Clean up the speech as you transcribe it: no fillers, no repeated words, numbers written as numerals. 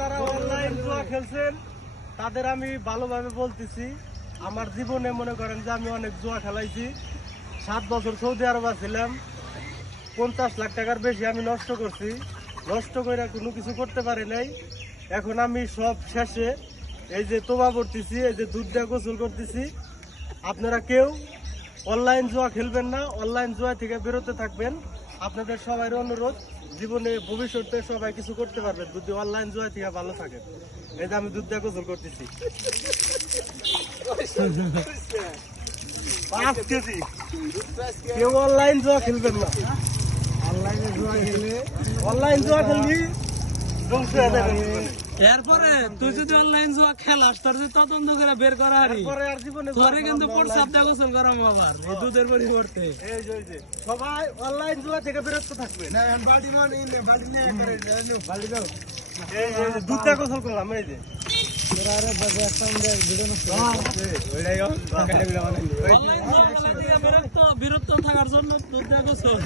যারা অনলাইন জুয়া খেলছেন তাদের আমি ভালোভাবে বলতেছি, আমার জীবনে মনে করেন যে আমি অনেক জুয়া খেলাইছি। 7 বছর সৌদি আরবে ছিলাম, 50 লাখ টাকার বেশি আমি নষ্ট করছি। নষ্ট করে কোনো কিছু করতে পারি নাই। এখন আমি সব শেষে এই যে তোবা করতেছি, এই যে দুধ দিয়ে গোসল করতেছি। আপনারা কেউ অনলাইন জুয়া খেলবেন না, অনলাইন জুয়া থেকে বেরোতে থাকবেন। আপনাদের সবাই অনুরোধ, জীবনে ভবিষ্যতে সবাই কিছু করতে পারবেন যদি অনলাইন জুয়া থেকে ভালো থাকেন। এই যে আমি দুধ দিয়ে গোসল করতেছি। 5 কেজি। কেউ অনলাইন জুয়া খেলবেন না। অনলাইন জুয়া খেললি ধ্বংস হয়ে যাবে। এরপরে তুই যদি অনলাইন জুয়া খেলাস তোর যদি তদন্ত করে বের করা হারি তোরে কিন্তু প্রস্তাব দিয়ে গোসল করাম আবার এই দুধের পরিবর্তে। এই যে সবাই অনলাইন জুয়া থেকে বেরোতে থাকবে। এই যে দুধ দিয়ে গোসল করলাম। এই যে বিরক্ত থাকার জন্য দুধ দিয়ে গোসল।